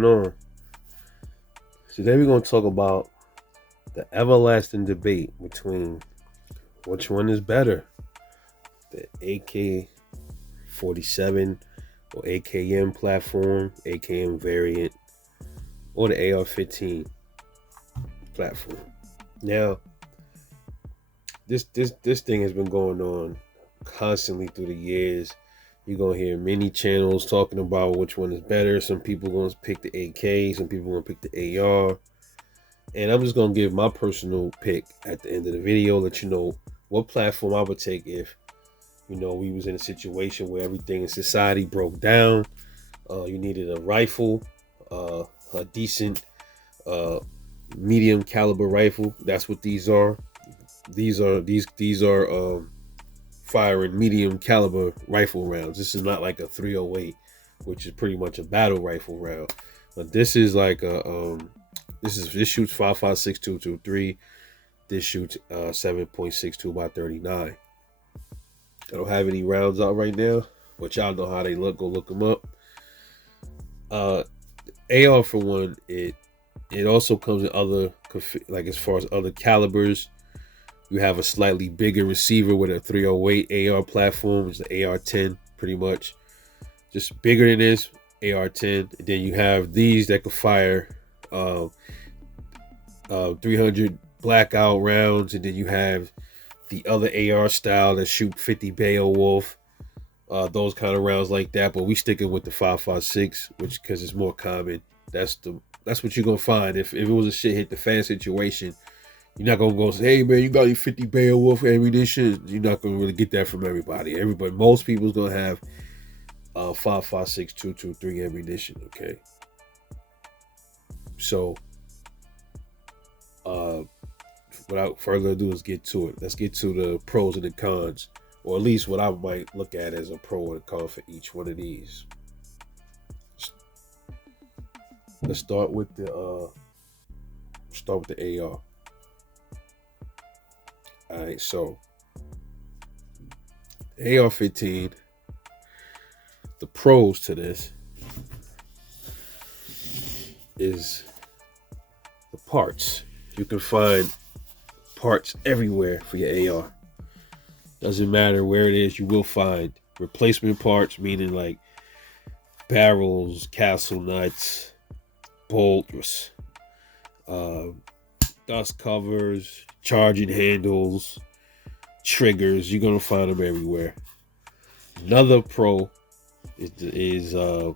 going on? Today we're going to talk about the everlasting debate between which one is better, the AK47 or AKM platform, AKM variant, or the AR15 platform. Now, this thing has been going on constantly through the years. You're going to hear many channels talking about which one is better. Some people going to pick the AK, some people going to pick the AR. And I'm just going to give my personal pick at the end of the video, let you know what platform I would take if, we was in a situation where everything in society broke down. You needed a rifle, a decent medium caliber rifle. That's what these are. These are firing medium caliber rifle rounds. This is not like a 308, which is pretty much a battle rifle round. But this is like a this shoots 5.56 223. This shoots 7.62 by 39. I don't have any rounds out right now, but y'all know how they look. Go look them up. AR for one, it also comes in other, like as far as other calibers. You have a slightly bigger receiver with a 308 AR platform. It's the AR10 pretty much. Just bigger than this, AR10. And then you have these that could fire 300 blackout rounds. And then you have the other AR style that shoot 50 Beowulf. Those kind of rounds like that. But we sticking with the 5.56, which because it's more common. That's what you're going to find. If it was a shit hit the fan situation, you're not gonna go say, "Hey man, you got your 50 Beowulf ammunition." You're not gonna really get that from everybody. Most people's gonna have 5.56 223 ammunition. Okay, so without further ado, let's get to it. Let's get to the pros and the cons, or at least what I might look at as a pro and a con for each one of these. Let's start with the AR. All right, so AR-15, the pros to this is the parts. You can find parts everywhere for your AR. Doesn't matter where it is, you will find replacement parts, meaning like barrels, castle nuts, bolts, dust covers, charging handles, triggers. You're gonna find them everywhere. Another pro is how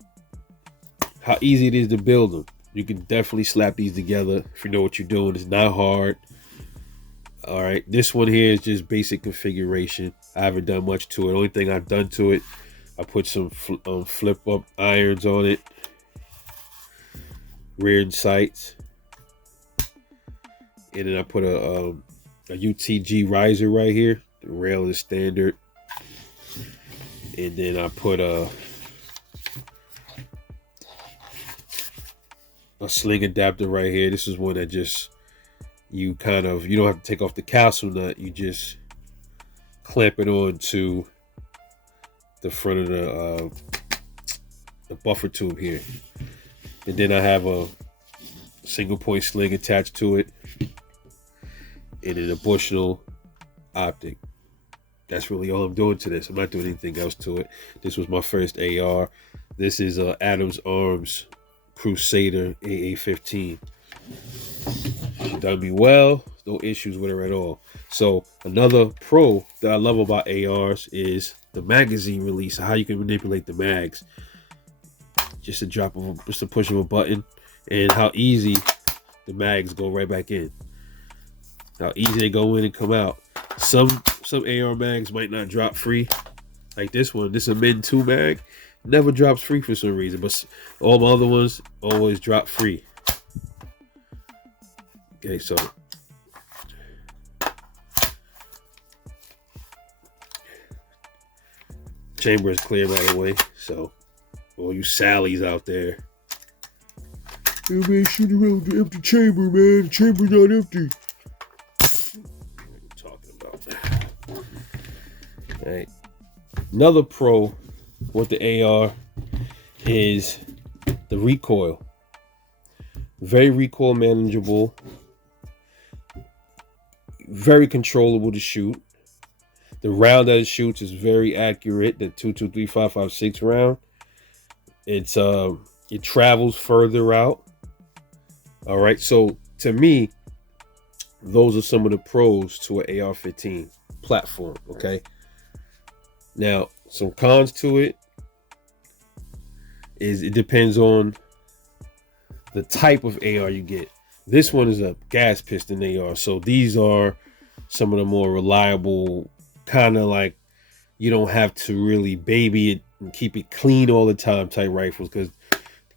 easy it is to build them. You can definitely slap these together if you know what you're doing. It's not hard. All right, this one here is just basic configuration. I haven't done much to it. The only thing I've done to it, I put some flip up irons on it, rear end sights, and then I put a UTG riser right here. The rail is standard. And then I put a sling adapter right here. This is one that just, you don't have to take off the castle nut. You just clamp it on to the front of the buffer tube here. And then I have a single point sling attached to it. And then a Bushnell optic. That's really all I'm doing to this. I'm not doing anything else to it. This was my first AR. This is Adams Arms Crusader AA15. She done me well. No issues with her at all. So another pro that I love about ARs is the magazine release. How you can manipulate the mags. Just a push of a button, and how easy the mags go right back in. How easy they go in and come out. Some AR mags might not drop free. Like this one, this is a Min 2 mag. Never drops free for some reason, but all my other ones always drop free. Okay, so chamber is clear right away. So all you Sallies out there, hey man, shoot around the empty chamber, man. The chamber's not empty. Right. Another pro with the AR is the recoil. very recoil manageable, very controllable to shoot. The round that it shoots is very accurate. The 223 5.56 round. It travels further out. All right. So to me, those are some of the pros to an AR-15 platform. Okay. Now, some cons to it is it depends on the type of AR you get. This one is a gas piston AR. So these are some of the more reliable, kind of like you don't have to really baby it and keep it clean all the time type rifles, because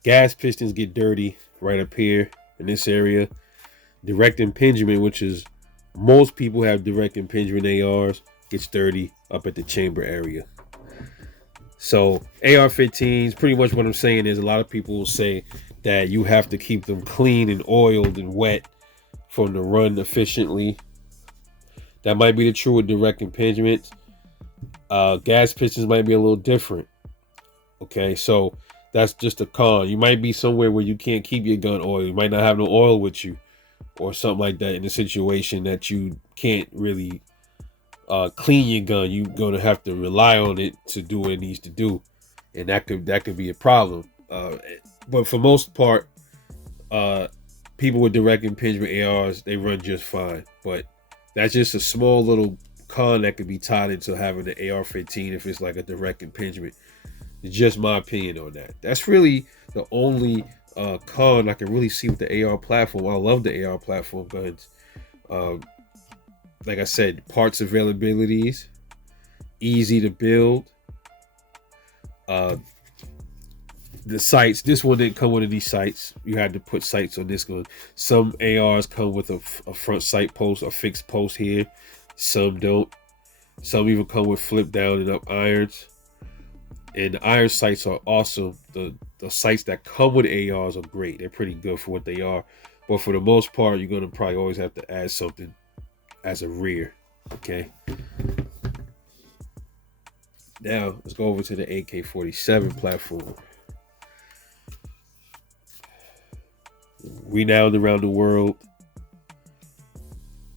gas pistons get dirty right up here in this area. Direct impingement, which is most people have direct impingement ARs, gets dirty up at the chamber area. So AR-15s, pretty much what I'm saying is a lot of people will say that you have to keep them clean and oiled and wet for them to run efficiently. That might be the true with direct impingement. Gas pistons might be a little different. Okay, so that's just a con. You might be somewhere where you can't keep your gun oiled. You might not have no oil with you or something like that in a situation that you can't really clean your gun. You're gonna have to rely on it to do what it needs to do, and that could be a problem. But for most part, people with direct impingement ARs, they run just fine. But that's just a small little con that could be tied into having the AR-15 if it's like a direct impingement. It's just my opinion on that. That's really the only con I can really see with the AR platform. I love the AR platform guns. Like I said, parts availabilities, easy to build. The sights, this one didn't come with any sights. You had to put sights on this one. Some ARs come with a front sight post, a fixed post here. Some don't. Some even come with flip down and up irons. And the iron sights are awesome. The sights that come with ARs are great. They're pretty good for what they are. But for the most part, you're going to probably always have to add something as a rear. Okay. Now, let's go over to the AK47 platform. Renowned around the world.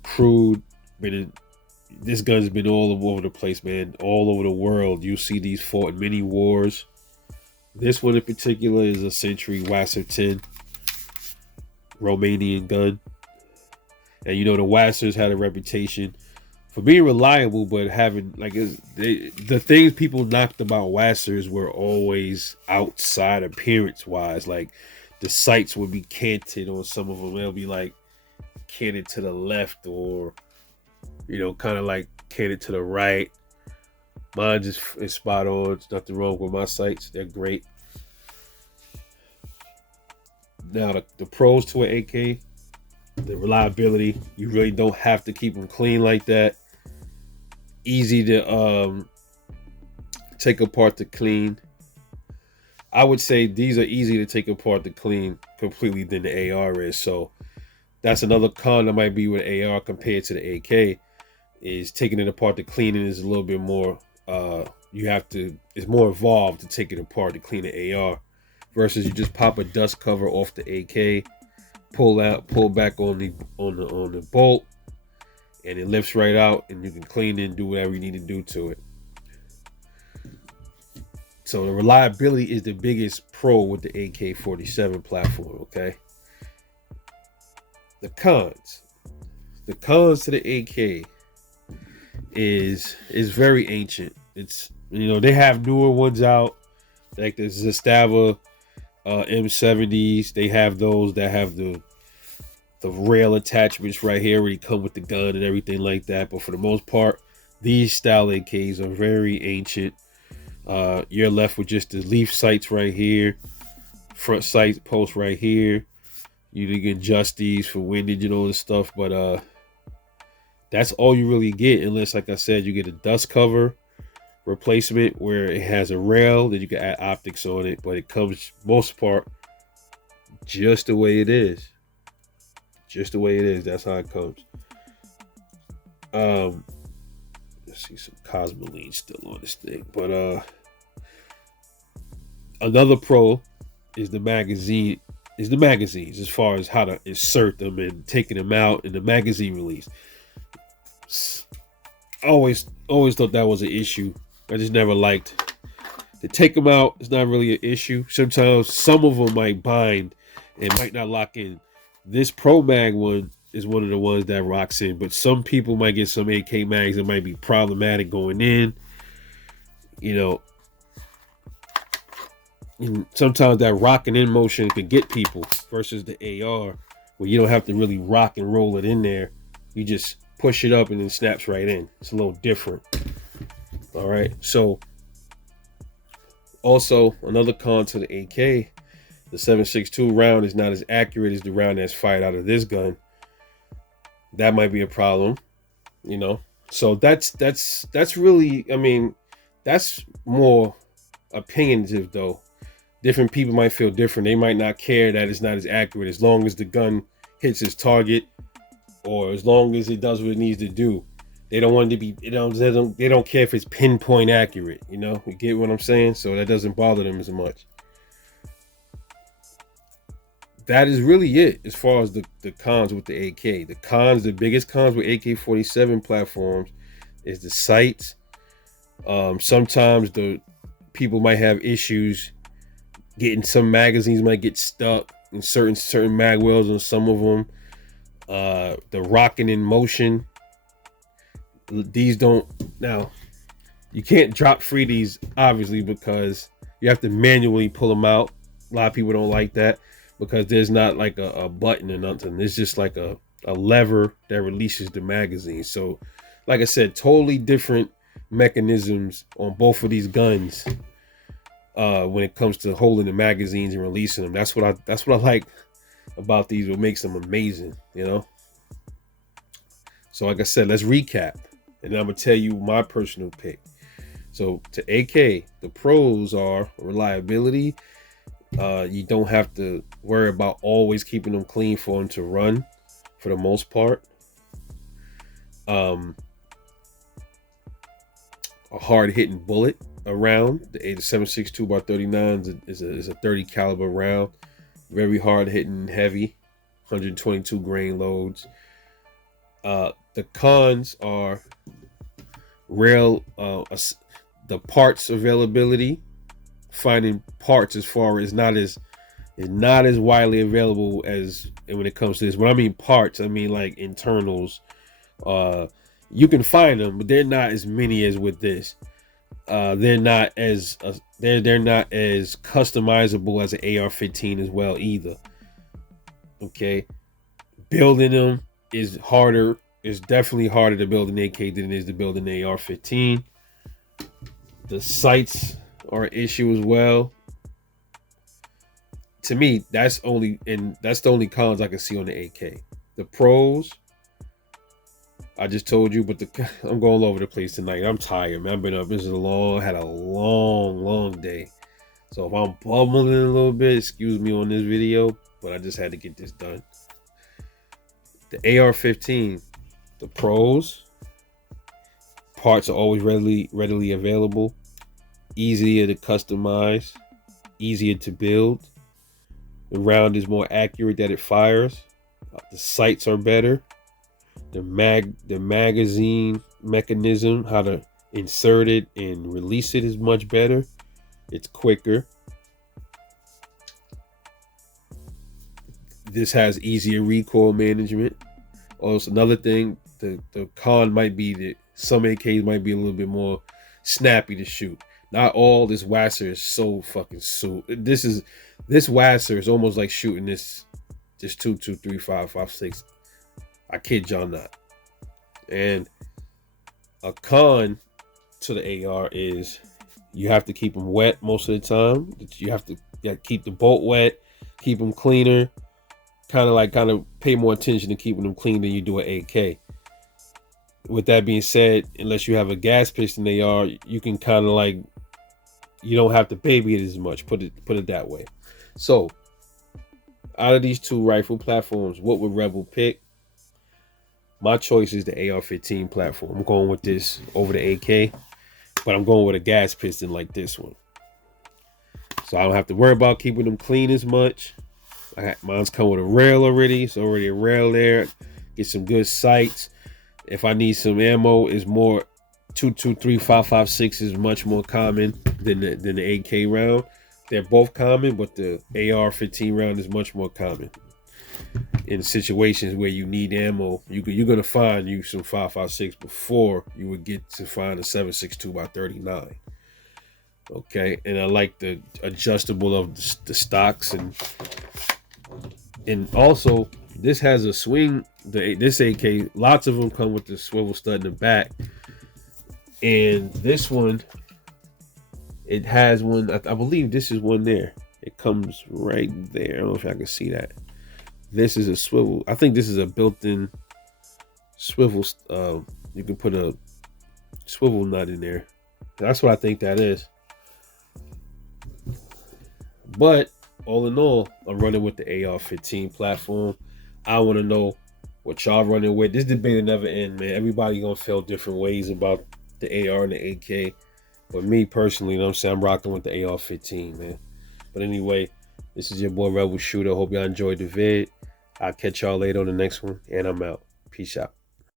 Crude. This gun's been all over the place, man. All over the world. You see these fought in many wars. This one in particular is a Century Wasser 10 Romanian gun. And you know the Wassers had a reputation for being reliable, but having the things people knocked about Wassers were always outside appearance wise. Like the sights would be canted on some of them. They'll be like canted to the left, or kind of like canted to the right. Mine just is spot on. There's nothing wrong with my sights. They're great. Now the pros to an AK, the reliability. You really don't have to keep them clean like that. Easy to take apart to clean. I would say these are easy to take apart to clean completely than the AR is. So that's another con that might be with AR compared to the AK, is taking it apart to cleaning is a little bit more. It's more involved to take it apart to clean the AR, versus you just pop a dust cover off the AK, pull back on the bolt, and it lifts right out, and you can clean it and do whatever you need to do to it. So the reliability is the biggest pro with the AK-47 platform. Okay. The cons to the AK is very ancient. It's they have newer ones out, like the Zastava M70s. They have those that have the rail attachments right here where you come with the gun and everything like that. But for the most part, these style AKs are very ancient. You're left with just the leaf sights right here, front sight post right here. You can adjust these for windage and all this stuff, but that's all you really get, unless, like I said, you get a dust cover replacement where it has a rail, then you can add optics on it, but it comes most part just the way it is. Just the way it is. That's how it comes. Let's see, some Cosmoline still on this thing, but another pro is the magazine is the magazines, as far as how to insert them and taking them out in the magazine release. I always thought that was an issue. I just never liked to take them out. It's not really an issue. Sometimes some of them might bind and might not lock in. This Pro Mag one is one of the ones that rocks in, but some people might get some AK mags that might be problematic going in. You know, and sometimes that rocking in motion can get people versus the AR, where you don't have to really rock and roll it in there. You just push it up and then snaps right in. It's a little different. All right. So also another con to the AK, the 7.62 round is not as accurate as the round that's fired out of this gun. That might be a problem, you know. So that's really, I mean, that's more opinionative though. Different people might feel different. They might not care that it's not as accurate as long as the gun hits its target, or as long as it does what it needs to do. They don't want it to be, they don't care if it's pinpoint accurate, you know? You get what I'm saying? So that doesn't bother them as much. That is really it as far as the cons with the AK. The biggest cons with AK47 platforms is the sights. Sometimes the people might have issues getting, some magazines might get stuck in certain mag wells on some of them. The rocking in motion. These don't, now you can't drop free these obviously because you have to manually pull them out. A lot of people don't like that because there's not like a button or nothing. It's just like a lever that releases the magazine. So like I said, totally different mechanisms on both of these guns when it comes to holding the magazines and releasing them. That's what I like about these, what makes them amazing, you know. So like I said, let's recap, and I'm gonna tell you my personal pick. So to AK, the pros are reliability. You don't have to worry about always keeping them clean for them to run for the most part. A hard hitting bullet around. The 7.62 by 39 is a 30 caliber round. Very hard hitting, heavy, 122 grain loads. The cons are the parts availability. Finding parts as far as is not as widely available as when it comes to this. When I mean parts, I mean like internals. You can find them, but they're not as many as with this. They're not as they're not as customizable as an AR-15 as well either. Okay, building them is harder. It's definitely harder to build an AK than it is to build an AR-15. The sights are an issue as well. To me, that's the only cons I can see on the AK. The pros, I just told you, but I'm going all over the place tonight. I'm tired, man. I've been up. Had a long day. So if I'm bubbling a little bit, excuse me on this video, but I just had to get this done. The AR-15, the pros, parts are always readily available, easier to customize, easier to build. The round is more accurate that it fires. The sights are better. The magazine mechanism, how to insert it and release it, is much better. It's quicker. This has easier recoil management. Also, another thing, the con might be that some AKs might be a little bit more snappy to shoot. Not all. This Wasser is so fucking This Wasser is almost like shooting this 2.2, 3.5, 5.6. I kid y'all not. And a con to the AR is you have to keep them wet most of the time. You have to keep the bolt wet, keep them cleaner. Kind of pay more attention to keeping them clean than you do an AK. With that being said, unless you have a gas piston AR, you can you don't have to baby it as much. Put it that way. So, out of these two rifle platforms, what would Rebel pick? My choice is the AR-15 platform. I'm going with this over the AK, but I'm going with a gas piston like this one. So I don't have to worry about keeping them clean as much. Mine's come with a rail already. It's already a rail there. Get some good sights. If I need some ammo, is more 223 5.56 is much more common than the AK round. They're both common, but the AR-15 round is much more common. In situations where you need ammo, you're gonna find you some 5.56 before you would get to find a 7.62 by 39. Okay, and I like the adjustable of the stocks, and also this has a swing. This AK, lots of them come with the swivel stud in the back, and this one, it has one. I believe this is one there. It comes right there. I don't know if I can see that. This is a swivel. I think this is a built-in swivel. You can put a swivel nut in there. That's what I think that is. But all in all, I'm running with the AR-15 platform. I want to know what y'all running with. This debate will never end, man. Everybody gonna feel different ways about the AR and the AK. But me personally, you know what I'm saying, I'm rocking with the AR-15, man. But anyway, this is your boy Rebel Shooter. Hope y'all enjoyed the vid. I'll catch y'all later on the next one, and I'm out. Peace out.